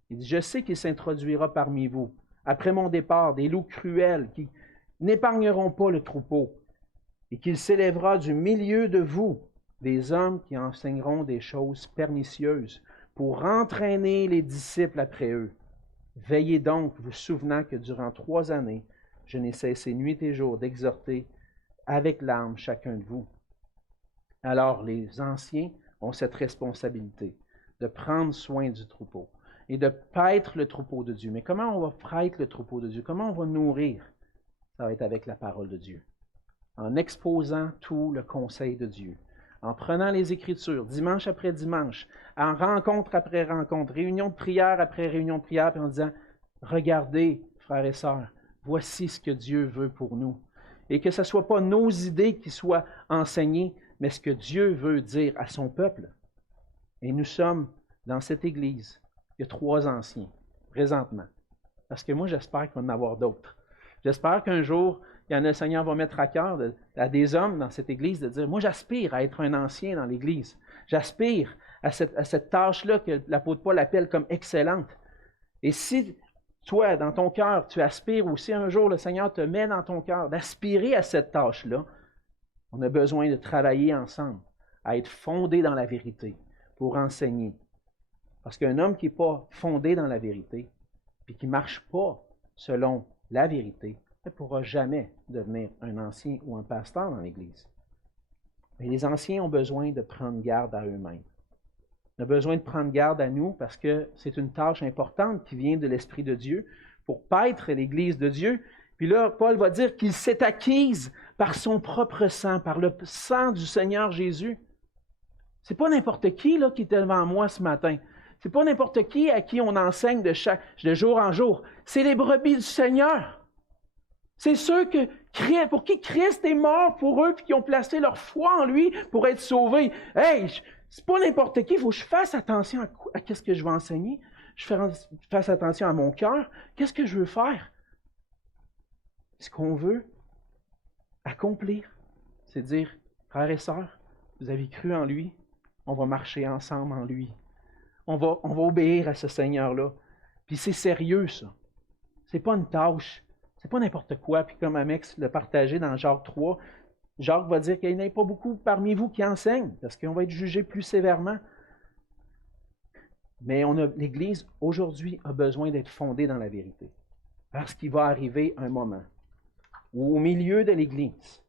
Il dit, je sais qu'il s'introduira parmi vous, après mon départ, des loups cruels qui n'épargneront pas le troupeau, et qu'il s'élèvera du milieu de vous des hommes qui enseigneront des choses pernicieuses pour entraîner les disciples après eux. Veillez donc, vous souvenant que durant 3 années, je n'ai cessé nuit et jour d'exhorter avec larmes chacun de vous. Alors les anciens ont cette responsabilité de prendre soin du troupeau et de paître le troupeau de Dieu. Mais comment on va paître le troupeau de Dieu? Comment on va nourrir? Ça va être avec la parole de Dieu. En exposant tout le conseil de Dieu. En prenant les Écritures, dimanche après dimanche, en rencontre après rencontre, réunion de prière après réunion de prière, puis en disant, regardez, frères et sœurs, voici ce que Dieu veut pour nous. Et que ce ne soit pas nos idées qui soient enseignées, mais ce que Dieu veut dire à son peuple. Et nous sommes dans cette Église. Il y a 3 anciens, présentement. Parce que moi, j'espère qu'il va y en avoir d'autres. J'espère qu'un jour, il y en a, le Seigneur va mettre à cœur à des hommes dans cette Église de dire, moi, j'aspire à être un ancien dans l'Église. J'aspire à cette tâche-là que l'apôtre Paul appelle comme excellente. Et si toi, dans ton cœur, tu aspires, ou si un jour le Seigneur te met dans ton cœur d'aspirer à cette tâche-là, on a besoin de travailler ensemble, à être fondé dans la vérité pour enseigner. Parce qu'un homme qui n'est pas fondé dans la vérité, puis qui ne marche pas selon la vérité, ne pourra jamais devenir un ancien ou un pasteur dans l'Église. Mais les anciens ont besoin de prendre garde à eux-mêmes. On a besoin de prendre garde à nous parce que c'est une tâche importante qui vient de l'Esprit de Dieu pour paître l'Église de Dieu. Puis là, Paul va dire qu'il s'est acquise par son propre sang, par le sang du Seigneur Jésus. C'est pas n'importe qui là, qui est devant moi ce matin. C'est pas n'importe qui à qui on enseigne de jour en jour. C'est les brebis du Seigneur. C'est ceux pour qui Christ est mort pour eux et qui ont placé leur foi en lui pour être sauvés. Hey, c'est pas n'importe qui. Il faut que je fasse attention à ce que je vais enseigner. Je fasse attention à mon cœur. Qu'est-ce que je veux faire? Ce qu'on veut accomplir, c'est dire, frères et sœurs, vous avez cru en lui, On va marcher ensemble en lui. On va obéir à ce Seigneur-là. Puis c'est sérieux, ça. C'est pas une tâche. C'est pas n'importe quoi. Puis comme Amex l'a partagé dans Jacques 3, Jacques va dire qu'il n'y en a pas beaucoup parmi vous qui enseignent, parce qu'on va être jugé plus sévèrement. Mais l'Église, aujourd'hui, a besoin d'être fondée dans la vérité. Parce qu'il va arriver un moment où, au milieu de l'Église,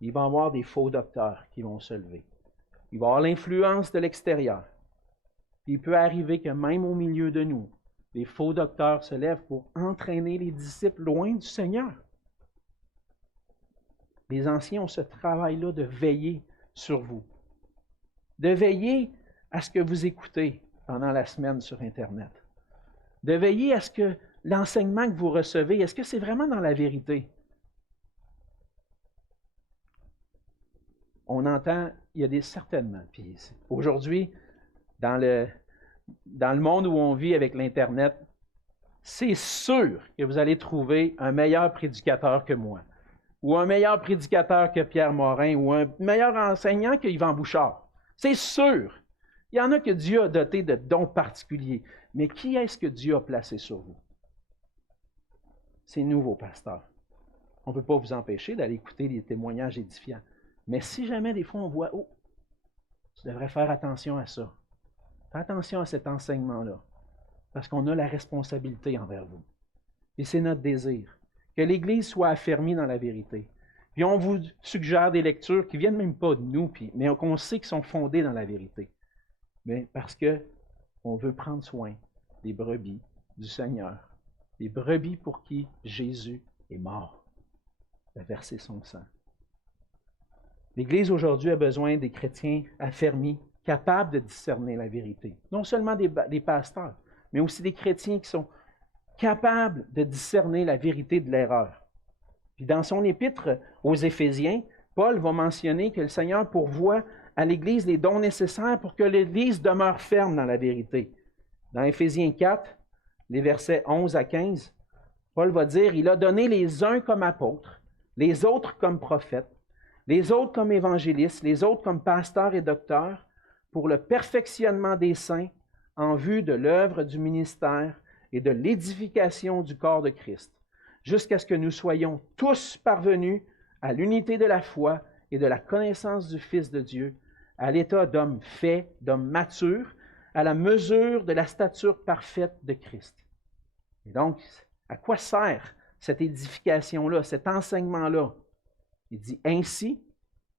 il va y avoir des faux docteurs qui vont se lever. Il va y avoir l'influence de l'extérieur. Il peut arriver que même au milieu de nous, les faux docteurs se lèvent pour entraîner les disciples loin du Seigneur. Les anciens ont ce travail-là de veiller sur vous, de veiller à ce que vous écoutez pendant la semaine sur Internet, de veiller à ce que l'enseignement que vous recevez, est-ce que c'est vraiment dans la vérité? On entend, il y a certainement, puis aujourd'hui, dans le monde où on vit avec l'Internet, c'est sûr que vous allez trouver un meilleur prédicateur que moi, ou un meilleur prédicateur que Pierre Morin, ou un meilleur enseignant que Yvan Bouchard. C'est sûr. Il y en a que Dieu a doté de dons particuliers. Mais qui est-ce que Dieu a placé sur vous? C'est nous, vos pasteurs. On ne peut pas vous empêcher d'aller écouter les témoignages édifiants. Mais si jamais, des fois, on voit, oh, tu devrais faire attention à ça. Fais attention à cet enseignement-là. Parce qu'on a la responsabilité envers vous. Et c'est notre désir. Que l'Église soit affermie dans la vérité. Puis on vous suggère des lectures qui ne viennent même pas de nous, mais qu'on sait qu'ils sont fondées dans la vérité. Mais parce qu'on veut prendre soin des brebis du Seigneur. Des brebis pour qui Jésus est mort. Il a versé son sang. L'Église aujourd'hui a besoin des chrétiens affermis, capables de discerner la vérité. Non seulement des pasteurs, mais aussi des chrétiens qui sont capables de discerner la vérité de l'erreur. Puis dans son épître aux Éphésiens, Paul va mentionner que le Seigneur pourvoit à l'Église les dons nécessaires pour que l'Église demeure ferme dans la vérité. Dans Éphésiens 4, les versets 11 à 15, Paul va dire, « Il a donné les uns comme apôtres, les autres comme prophètes, les autres comme évangélistes, les autres comme pasteurs et docteurs, pour le perfectionnement des saints en vue de l'œuvre du ministère et de l'édification du corps de Christ, jusqu'à ce que nous soyons tous parvenus à l'unité de la foi et de la connaissance du Fils de Dieu, à l'état d'homme fait, d'homme mature, à la mesure de la stature parfaite de Christ. » Et donc, à quoi sert cette édification-là, cet enseignement-là? Il dit, « Ainsi,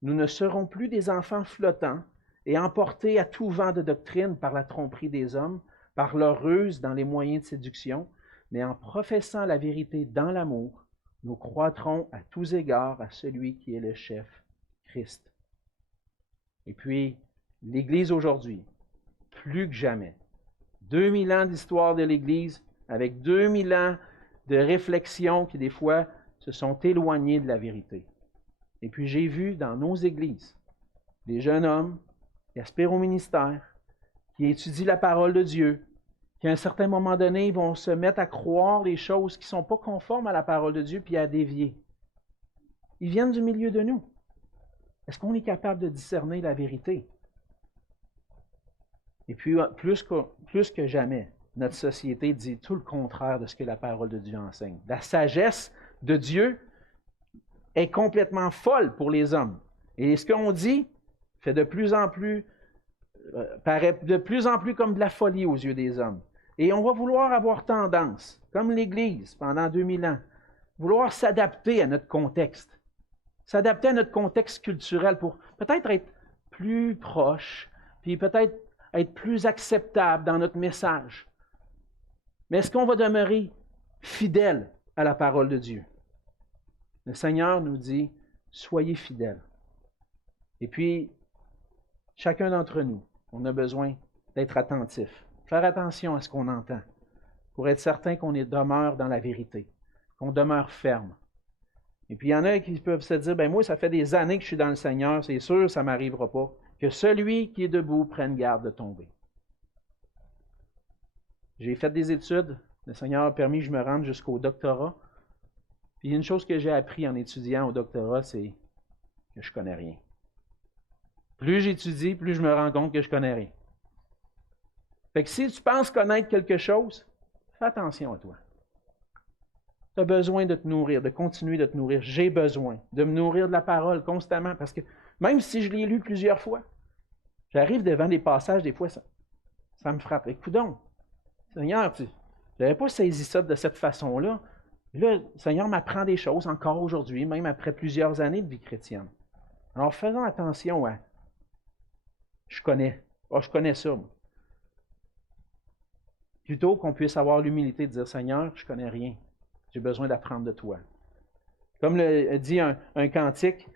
nous ne serons plus des enfants flottants et emportés à tout vent de doctrine par la tromperie des hommes, par leur ruse dans les moyens de séduction, mais en professant la vérité dans l'amour, nous croîtrons à tous égards à celui qui est le chef, Christ. » Et puis, l'Église aujourd'hui, plus que jamais, 2000 ans d'histoire de l'Église, avec 2000 ans de réflexions qui, des fois, se sont éloignées de la vérité. Et puis, j'ai vu dans nos églises des jeunes hommes qui aspirent au ministère, qui étudient la parole de Dieu, qui, à un certain moment donné, vont se mettre à croire les choses qui ne sont pas conformes à la parole de Dieu, puis à dévier. Ils viennent du milieu de nous. Est-ce qu'on est capable de discerner la vérité? Et puis, plus que jamais, notre société dit tout le contraire de ce que la parole de Dieu enseigne. La sagesse de Dieu est complètement folle pour les hommes. Et ce qu'on dit fait paraît de plus en plus comme de la folie aux yeux des hommes. Et on va vouloir avoir tendance, comme l'Église pendant 2000 ans, vouloir s'adapter à notre contexte. S'adapter à notre contexte culturel pour peut-être être plus proche, puis peut-être être plus acceptable dans notre message. Mais est-ce qu'on va demeurer fidèle à la parole de Dieu? Le Seigneur nous dit, soyez fidèles. Et puis, chacun d'entre nous, on a besoin d'être attentif, faire attention à ce qu'on entend, pour être certain qu'on demeure dans la vérité, qu'on demeure ferme. Et puis, il y en a qui peuvent se dire, ben moi, ça fait des années que je suis dans le Seigneur, c'est sûr, ça ne m'arrivera pas. Que celui qui est debout prenne garde de tomber. J'ai fait des études, le Seigneur a permis que je me rende jusqu'au doctorat. Puis une chose que j'ai appris en étudiant au doctorat, c'est que je ne connais rien. Plus j'étudie, plus je me rends compte que je connais rien. Fait que si tu penses connaître quelque chose, fais attention à toi. Tu as besoin de te nourrir, de continuer de te nourrir. J'ai besoin de me nourrir de la parole constamment parce que même si je l'ai lu plusieurs fois, j'arrive devant des passages, des fois, ça me frappe. Écoute donc, Seigneur, je n'avais pas saisi ça de cette façon-là. Là, le Seigneur m'apprend des choses encore aujourd'hui, même après plusieurs années de vie chrétienne. Alors, faisons attention à je connais. Oh, je connais ça. Moi. Plutôt qu'on puisse avoir l'humilité de dire Seigneur, je ne connais rien. J'ai besoin d'apprendre de toi. Comme le dit un cantique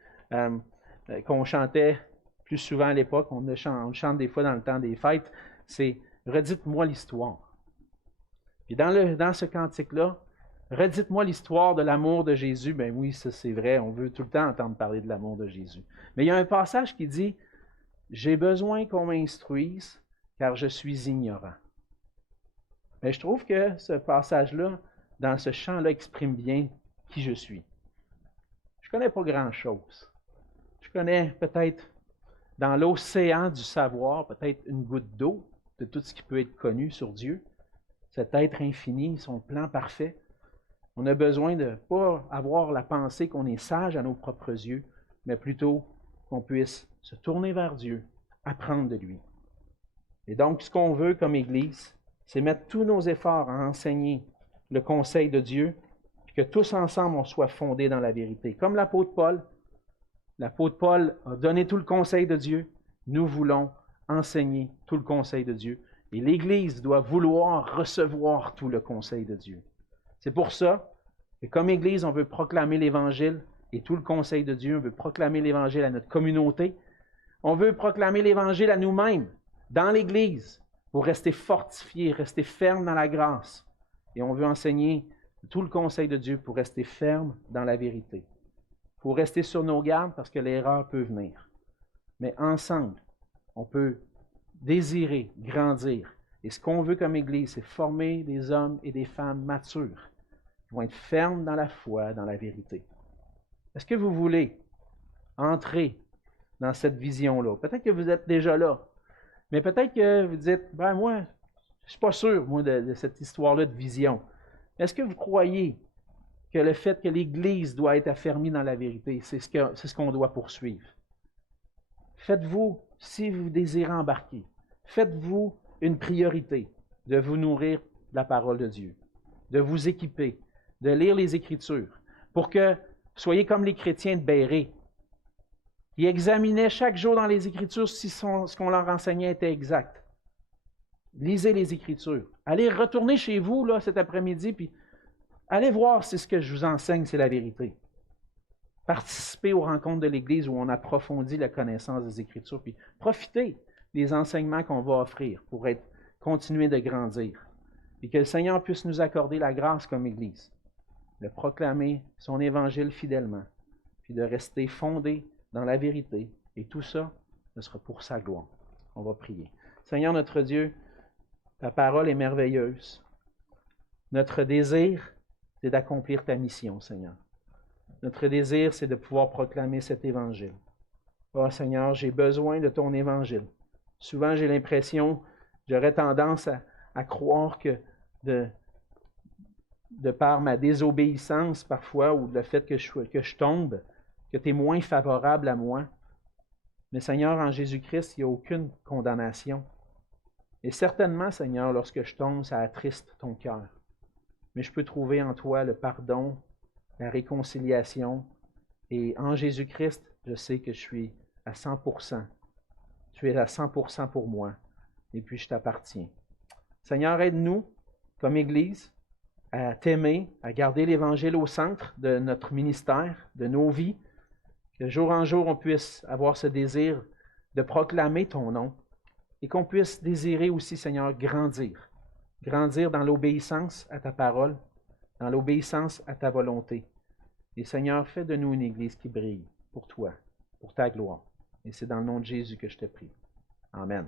qu'on chantait plus souvent à l'époque, on le chante des fois dans le temps des fêtes, c'est redites-moi l'histoire. Puis dans ce cantique-là, redites-moi l'histoire de l'amour de Jésus. Ben oui, ça c'est vrai, on veut tout le temps entendre parler de l'amour de Jésus. Mais il y a un passage qui dit j'ai besoin qu'on m'instruise car je suis ignorant. Mais je trouve que ce passage-là, dans ce chant-là, exprime bien qui je suis. Je ne connais pas grand-chose. Je connais peut-être dans l'océan du savoir, peut-être une goutte d'eau de tout ce qui peut être connu sur Dieu. Cet être infini, son plan parfait. On a besoin de ne pas avoir la pensée qu'on est sage à nos propres yeux, mais plutôt qu'on puisse se tourner vers Dieu, apprendre de lui. Et donc, ce qu'on veut comme Église, c'est mettre tous nos efforts à enseigner le conseil de Dieu, puis que tous ensemble, on soit fondés dans la vérité. Comme l'apôtre Paul a donné tout le conseil de Dieu, nous voulons enseigner tout le conseil de Dieu. Et l'Église doit vouloir recevoir tout le conseil de Dieu. C'est pour ça que comme Église, on veut proclamer l'Évangile et tout le conseil de Dieu. On veut proclamer l'Évangile à notre communauté. On veut proclamer l'Évangile à nous-mêmes, dans l'Église, pour rester fortifiés, rester fermes dans la grâce. Et on veut enseigner tout le conseil de Dieu pour rester ferme dans la vérité. Il faut rester sur nos gardes parce que l'erreur peut venir. Mais ensemble, on peut désirer grandir. Et ce qu'on veut comme Église, c'est former des hommes et des femmes matures qui vont être fermes dans la foi, dans la vérité. Est-ce que vous voulez entrer dans cette vision-là? Peut-être que vous êtes déjà là, mais peut-être que vous dites, ben moi, je ne suis pas sûr, moi, de cette histoire-là de vision. Est-ce que vous croyez que le fait que l'Église doit être affermie dans la vérité, c'est ce qu'on doit poursuivre? Faites-vous, si vous désirez embarquer, faites-vous une priorité de vous nourrir de la parole de Dieu, de vous équiper, de lire les Écritures, pour que vous soyez comme les chrétiens de Bérée, qui examinaient chaque jour dans les Écritures si ce qu'on leur enseignait était exact. Lisez les Écritures. Allez retourner chez vous là, cet après-midi, puis allez voir si ce que je vous enseigne, c'est la vérité. Participez aux rencontres de l'Église où on approfondit la connaissance des Écritures, puis profitez des enseignements qu'on va offrir pour continuer de grandir. Et que le Seigneur puisse nous accorder la grâce comme Église, de proclamer son Évangile fidèlement, puis de rester fondé dans la vérité. Et tout ça, ce sera pour sa gloire. On va prier. Seigneur notre Dieu, ta parole est merveilleuse. Notre désir, c'est d'accomplir ta mission, Seigneur. Notre désir, c'est de pouvoir proclamer cet Évangile. Oh Seigneur, j'ai besoin de ton Évangile. Souvent, j'ai l'impression, j'aurais tendance à croire que de par ma désobéissance parfois, ou le fait que je tombe, que tu es moins favorable à moi. Mais Seigneur, en Jésus-Christ, il n'y a aucune condamnation. Et certainement, Seigneur, lorsque je tombe, ça attriste ton cœur. Mais je peux trouver en toi le pardon, la réconciliation. Et en Jésus-Christ, je sais que je suis à 100%. Tu es à 100% pour moi. Et puis, je t'appartiens. Seigneur, aide-nous, comme Église, à t'aimer, à garder l'Évangile au centre de notre ministère, de nos vies, que jour en jour, on puisse avoir ce désir de proclamer ton nom et qu'on puisse désirer aussi, Seigneur, grandir. Grandir dans l'obéissance à ta parole, dans l'obéissance à ta volonté. Et Seigneur, fais de nous une Église qui brille pour toi, pour ta gloire. Et c'est dans le nom de Jésus que je te prie. Amen.